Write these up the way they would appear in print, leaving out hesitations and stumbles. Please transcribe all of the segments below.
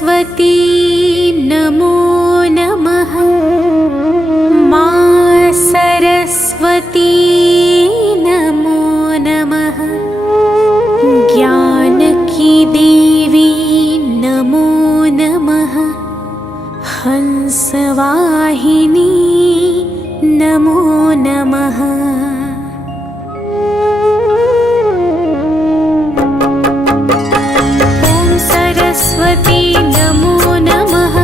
सरस्वती नमो नमः। मां सरस्वती नमो नमः। ज्ञान की देवी नमो नमः। हंसवाहिनी नमो नमः। ॐ सरस्वती नमो नमः।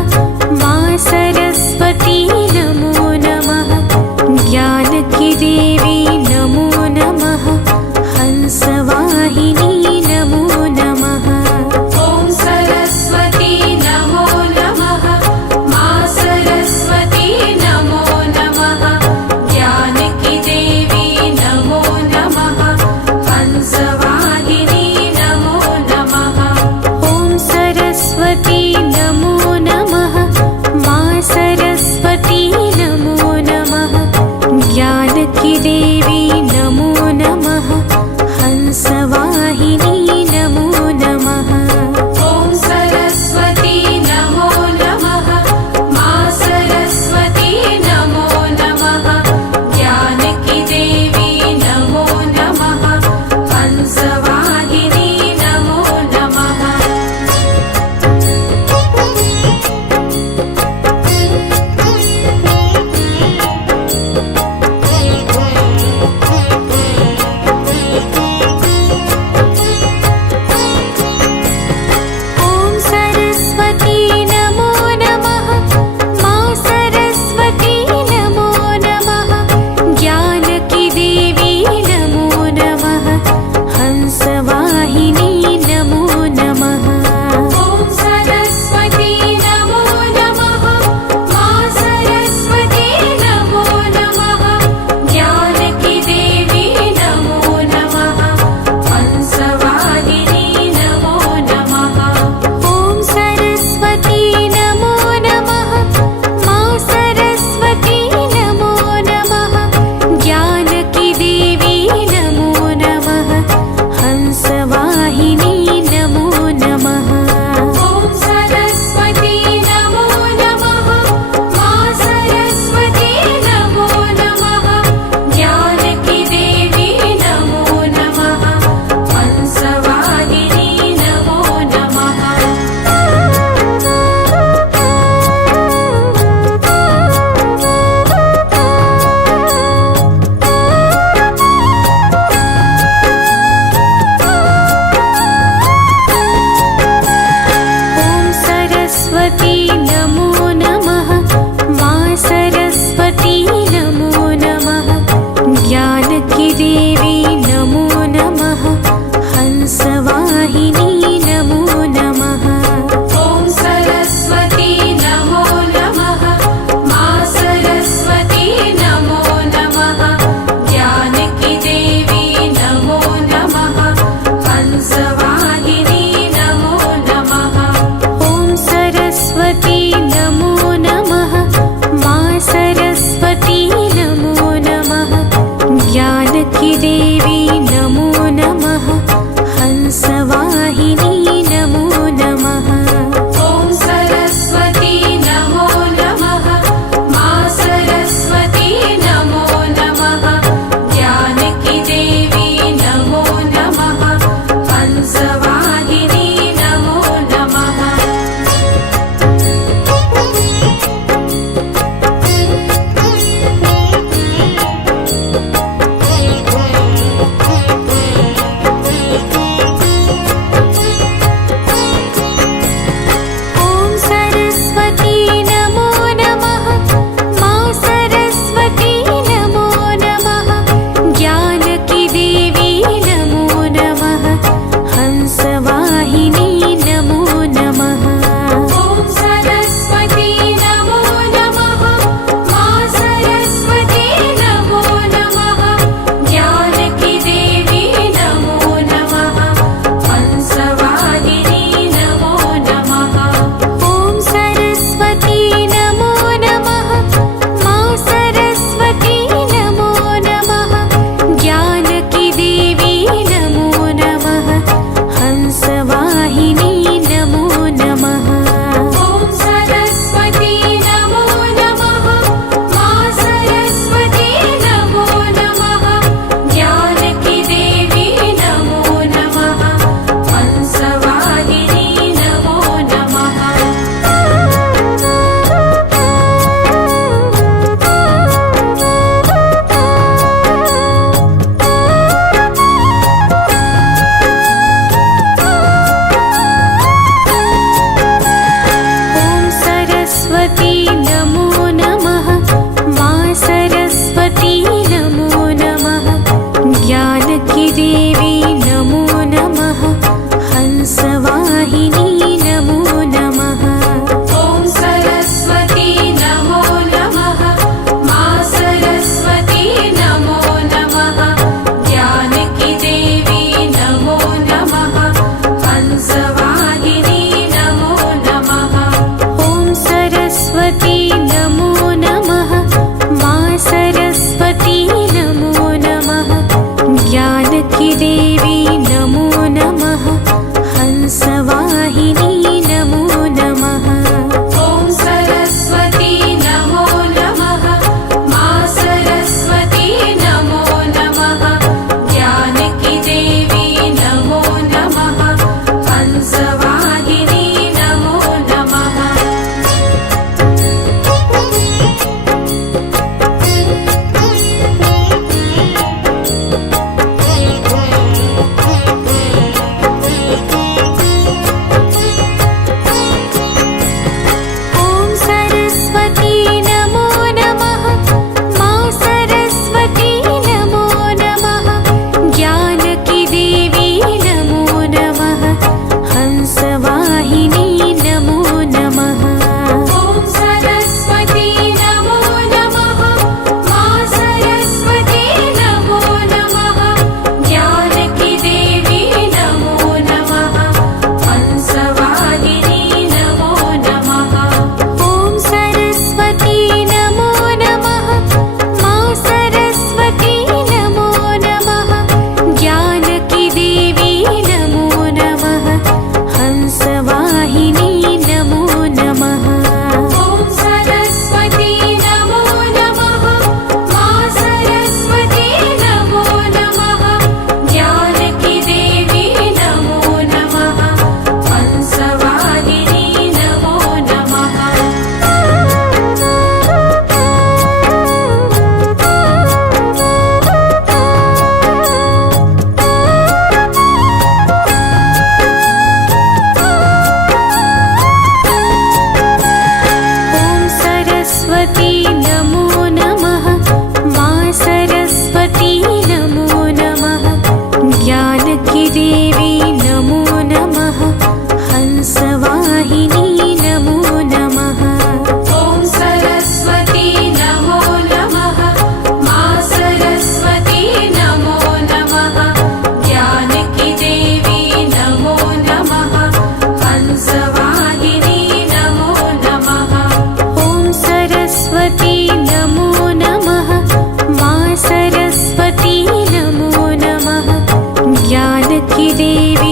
मां सरस्वती नमो नमः। ज्ञान की देवी नमो नमः। हंसवाहिनी नमो नमः। ॐ सरस्वती नमो नमः। मां सरस्वती नमो नमः। ज्ञान की देवी नमो नमः। हंसवाहिनी नमो नमः। ॐ सरस्वती नमो नमः। मां सरस्वती नमो नमः। ज्ञान की देवी नमो नमः। हंसवाहिनी नमो नमः। ॐ सरस्वती नमो नमः। मां सरस्वती नमो नमः। ज्ञान की देवी नमो नमः। हंसवाहिनी नमो नमः। ॐ सरस्वती नमो नमः। मां सरस्वती नमो नमः। ज्ञान की देवी नमो नमः। हंसवाहिनी नमो नमः। ॐ सरस्वती नमो नमः। मां सरस्वती नमो नमः। ज्ञान की देवी नमो नमः। हंसवाहिनी नमो नमः। ॐ सरस्वती नमो नमः। मां सरस्वती नमो नमः। ज्ञान की देवी नमो नमः। हंसवाहिनी नमो नमः। ॐ सरस्वती नमो नमः। मां सरस्वती नमो नमः। ज्ञान की देवी नमो नमः। हंसवाहिनी नमो नमः। ॐ सरस्वती नमो नमः। मां सरस्वती नमो नमः। ज्ञान की देवी नमो नमः। हंसवाहिनी नमो नमः। ॐ सरस्वती नमो नमः। मां सरस्वती नमो नमः। ज्ञान की देवी नमो नमः। हंसवाहिनी नमो नमः। ॐ सरस्वती नमो नमः। मां सरस्वती नमो नमः। ज्ञान की देवी नमो नमः। हंसवाहिनी नमो नमः। ॐ सरस्वती नमो नमः। मां सरस्वती नमो नमः। ज्ञान की देवी नमो नमः। हंसवाहिनी नमो नमः। देवी नमो नमः हंसवाहिनी नमो नमः ॐ सरस्वती नमो नमः मा सरस्वती नमो नमः ज्ञानकी देवी नमो नमः हंसवाहिनी नमो नमः ॐ सरस्वती नमो नमः मा सरस्वती नमो नमः ज्ञानकी देवी नमो नमः हंसवाहिनी नमो नमः ॐ सरस्वती नमो नमः मा सरस्वती नमो नमः ज्ञानकी देवी नमो नमः हंसवाहिनी नमो नमः ॐ सरस्वती नमो नमः मा सरस्वती नमो नमः ज्ञानकी देवी नमो नमः हंसवाहिनी नमो नमः ॐ सरस्वती नमो नमः मा सरस्वती नमो नमः ज्ञानकी देवी नमो नमः हंसवाहिनी नमो नमः ॐ सरस्वती नमो नमः मा सरस्वती नमो नमः ज्ञानकी देवी नमो नमः हंसवाहिनी नमो नमः ॐ सरस्वती नमो नमः मा सरस्वती नमो नमः ज्ञानकी देवी नमो नमः हंसवाहिनी नमो नमः ॐ सरस्वती नमो नमः मा सरस्वती नमो नमः ज्ञानकी देवी नमो नमः हंसवाहिनी नमो नमः ॐ सरस्वती नमो नमः मा सरस्वती नमो नमः ज्ञानकी देवी नमो नमः हंसवाहिनी नमो नमः ॐ सरस्वती नमो नमः मा सरस्वती नमो नमः ज्ञानकी देवी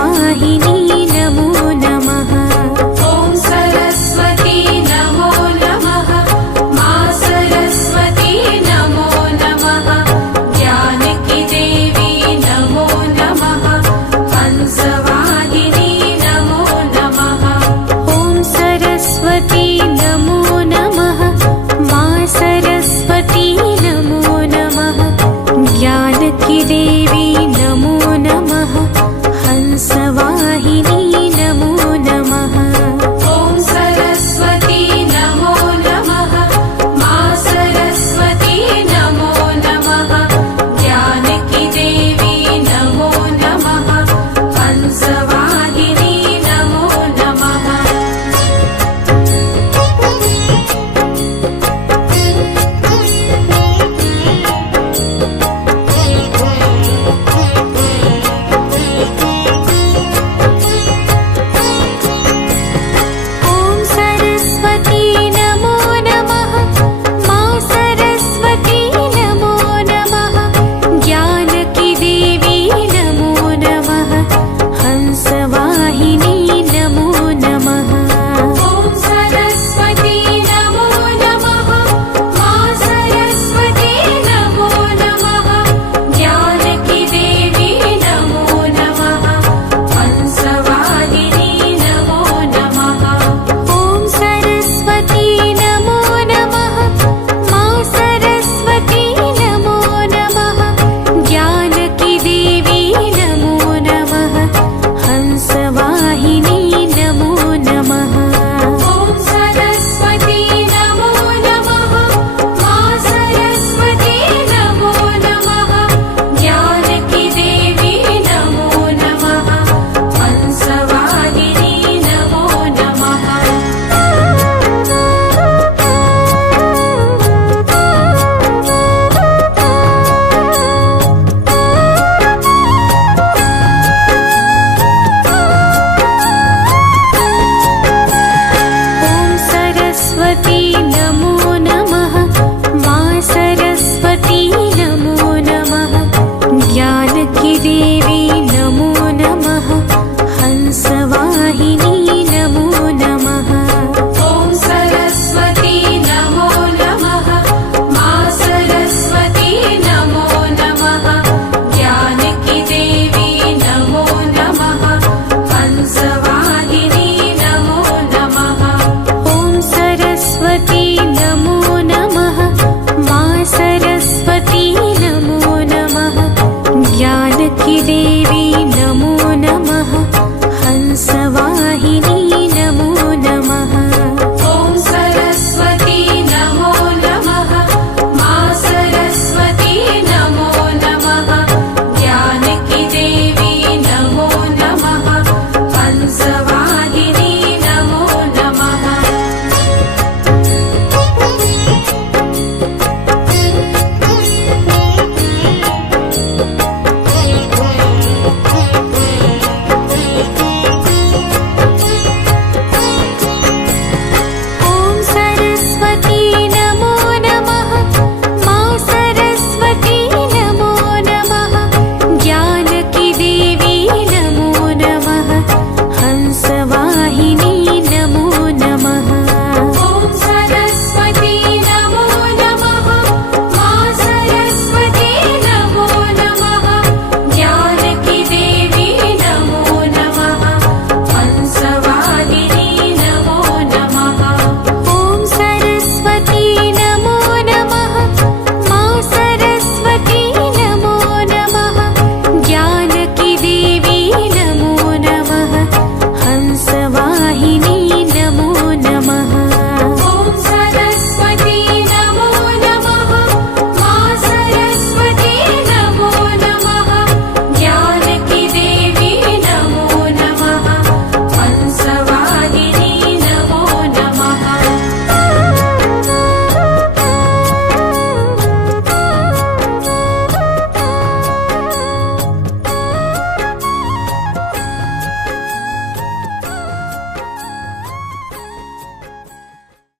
वाहिनी